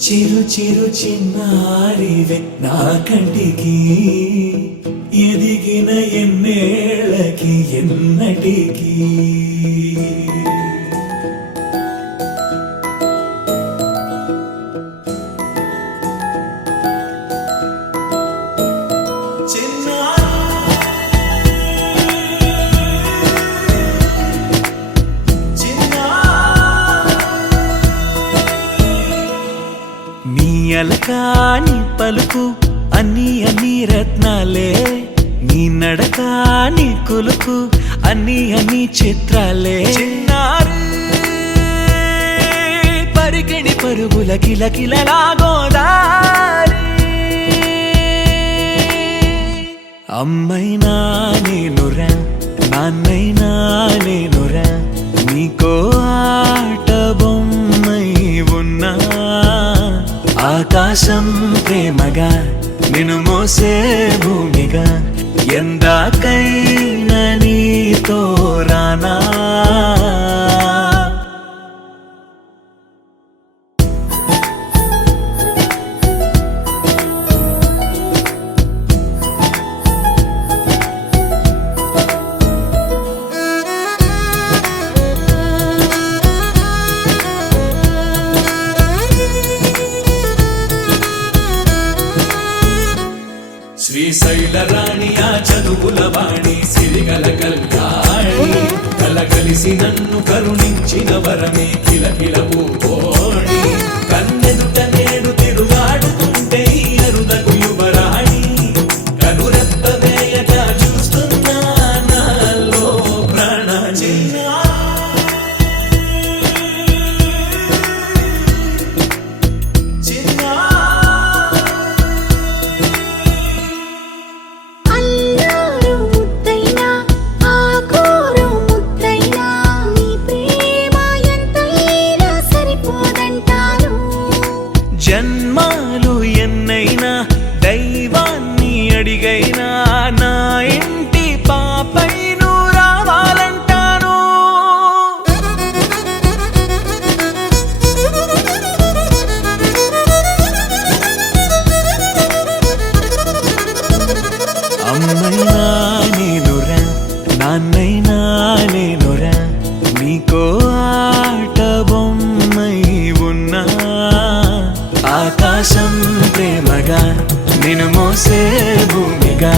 చిరు చిరు చిన్నారివే నా కంటికి ఎదిగిన ఎన్నేళ్ళకి ఎన్నటికి అలకాని పలుకు అన్ని రత్నాలే నీ నడకాని కులుకు అన్ని చిత్రాలే పరికిణి పరుగుల కిలకిలలాగోదారి అమ్మైనా నేనురా నాన్నైనా నేనురా నీకో ఆట బొమ్మై ఉన్నా ఆకాశం ప్రేమగా నిన్ను మోసే భూమిగా ఎందాకైనా నీతో రానా శ్రీశైల రాణి ఆ చదువుల వాణి సిరిగల కల్యాణి కలగలిసి నన్ను కరుణించిన వరమే కిలకిల పూకోణి కన్నెదుట నేడు తిరుగాడుతుంటే అరుదకు యువరాణి కనురెప్ప వేయగా చూస్తున్నా నాలో ప్రాణ జన్మాలు ఎన్నైనా దైవాన్ని అడిగైనా నా ఇంటి పాపై నువ్వు రావాలంటాను అమ్మైనా నేనురా నాన్నైనా నేనురా నీకో ఆట బొమ్మై ఉన్నా ఆకాశం ప్రేమగా నిన్ను మోసే భూమిగా